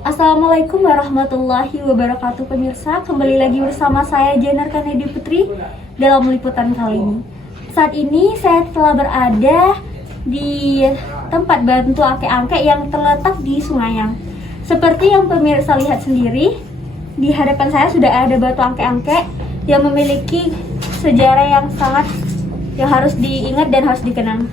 Assalamualaikum warahmatullahi wabarakatuh pemirsa. Kembali lagi bersama saya Jenar Kanedi Putri dalam liputan kali ini. Saat ini saya telah berada di tempat bantu angke-angke yang terletak di Sungayang. Seperti yang pemirsa lihat sendiri, di hadapan saya sudah ada batu angke-angke yang memiliki sejarah yang harus diingat dan harus dikenang.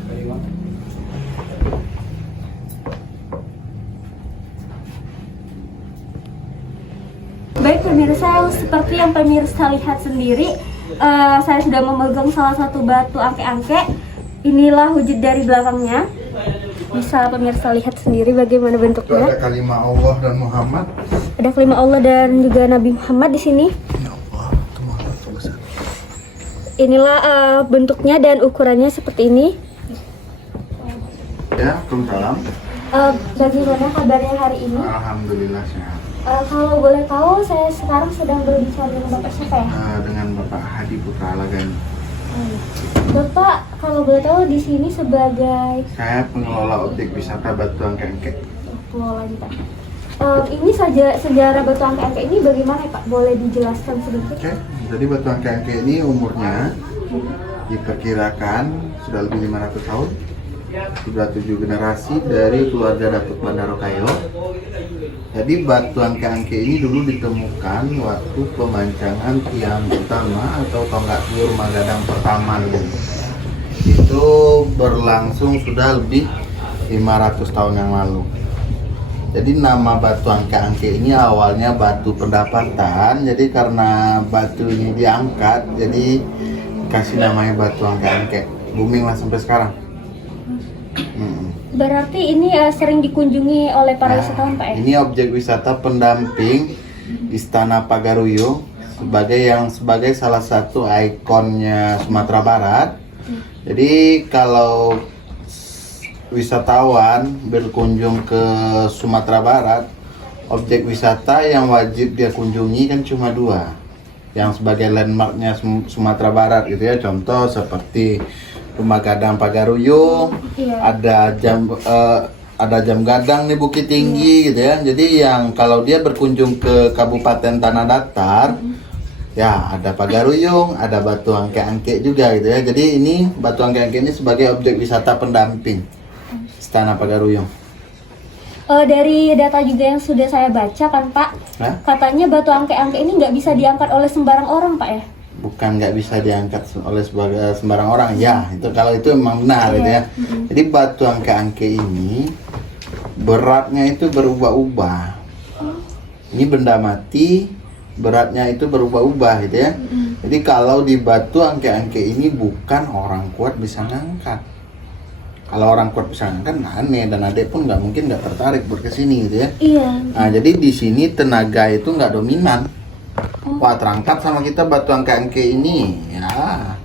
Baik pemirsa, seperti yang pemirsa lihat sendiri, saya sudah memegang salah satu batu angke-angke. Inilah wujud dari belakangnya. Bisa pemirsa lihat sendiri bagaimana bentuknya. Ada kalimat Allah dan Muhammad. Ada kalimat Allah dan juga Nabi Muhammad di sini. Ya Allah, Inilah bentuknya dan ukurannya seperti ini. ya, Waalaikumsalam. Bagaimana kabarnya hari ini? Alhamdulillah sehat. Kalau boleh tahu, saya sekarang sedang berbicara dengan Bapak siapa ya? Dengan Bapak Hadi Putra Alagani. Bapak, kalau boleh tahu di sini sebagai Saya pengelola objek wisata Batu Angke-Angke. pengelola kita. Ini saja sejarah batu angke-angke ini bagaimana ya, Pak? Boleh dijelaskan sedikit? Oke, jadi Batu Angke-Angke ini umurnya diperkirakan sudah lebih 500 tahun. Sudah 7 generasi dari keluarga Datuk Bandaro Kayo. Jadi batu angke-angke ini dulu ditemukan waktu pemancangan tiang utama atau tonggak tiur Magadang pertama dulu. Itu berlangsung sudah lebih 500 tahun yang lalu. Jadi nama batu angke-angke ini awalnya batu pendapatan. Jadi karena batu ini diangkat, jadi kasih namanya batu angke-angke. Booming lah sampai sekarang. Berarti ini sering dikunjungi oleh para wisatawan, Pak ya? Ini objek wisata pendamping Istana Pagaruyung sebagai salah satu ikonnya Sumatera Barat. Jadi kalau wisatawan berkunjung ke Sumatera Barat, objek wisata yang wajib dia kunjungi kan cuma dua, yang sebagai landmarknya Sumatera Barat gitu ya. Contoh seperti Rumah Gadang Pagaruyung, ada jam gadang di Bukit Tinggi gitu ya. Jadi yang kalau dia berkunjung ke Kabupaten Tanah Datar, ya ada Pagaruyung, ada batu angke-angke juga gitu ya. Jadi ini batu angke-angke ini sebagai objek wisata pendamping Istana Pagaruyung. Dari data juga yang sudah saya baca kan, Pak, katanya batu angke-angke ini nggak bisa diangkat oleh sembarang orang, Pak ya? Bukan nggak bisa diangkat oleh sembarang orang, ya itu kalau itu memang benar gitu ya. Jadi batu angke-angke ini beratnya itu berubah-ubah. Ini benda mati, beratnya itu berubah-ubah gitu ya. Jadi kalau di batu angke-angke ini bukan orang kuat bisa ngangkat. Kalau orang kuat bisa ngangkat, aneh, dan adek pun nggak tertarik buat kesini gitu ya. Iya. Nah jadi di sini tenaga itu nggak dominan. Wah, terangkat sama kita batu angke-angke ini ya,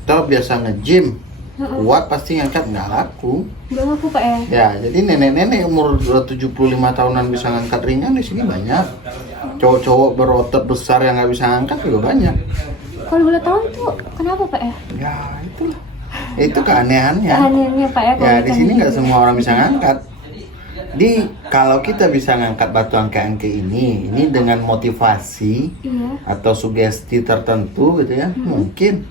kita biasa nge-gym kuat pasti ngangkat, nggak laku. Nggak laku, Pak ya? Ya, jadi nenek-nenek umur 75 tahunan bisa ngangkat ringan di sini banyak. Cowok-cowok berotot besar yang nggak bisa ngangkat juga banyak. Kalau boleh tahu itu kenapa, Pak ya? Ya itulah, itu keanehannya. Keanehannya, Pak ya? Ya di sini nggak semua orang bisa ngangkat. Jadi kalau kita bisa ngangkat batu angke-angke ini dengan motivasi atau sugesti tertentu gitu ya, mungkin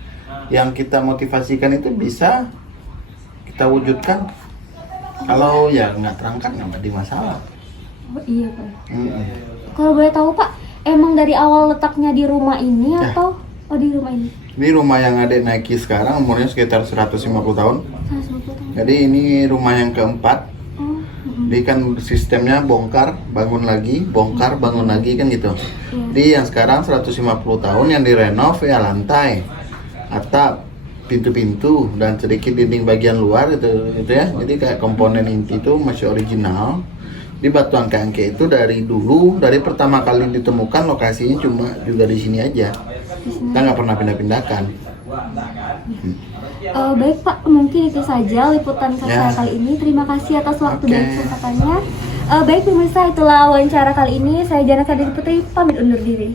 yang kita motivasikan itu bisa kita wujudkan. Kalau ya nggak terangkat nggak jadi masalah. Oh, iya, Pak. Kalau boleh tahu, Pak, emang dari awal letaknya di rumah ini atau di rumah ini? Ini rumah yang adek naiki sekarang umurnya sekitar 150 tahun. 150 tahun. Jadi ini rumah yang keempat. Jadi kan sistemnya bongkar, bangun lagi, bongkar, bangun lagi kan gitu. Jadi yang sekarang 150 tahun yang direnov ya lantai, atap, pintu-pintu, dan sedikit dinding bagian luar gitu ya. Jadi kayak komponen inti itu masih original. Di batu angke-angke itu dari dulu, dari pertama kali ditemukan lokasinya cuma juga di sini aja. Kita nggak pernah pindah-pindahkan. Baik, Pak, mungkin itu saja liputan saya kali ini. Terima kasih atas waktu dan kesempatannya. Baik pemirsa, itulah wawancara kali ini. Saya Jenar Kanedi Putri, pamit undur diri.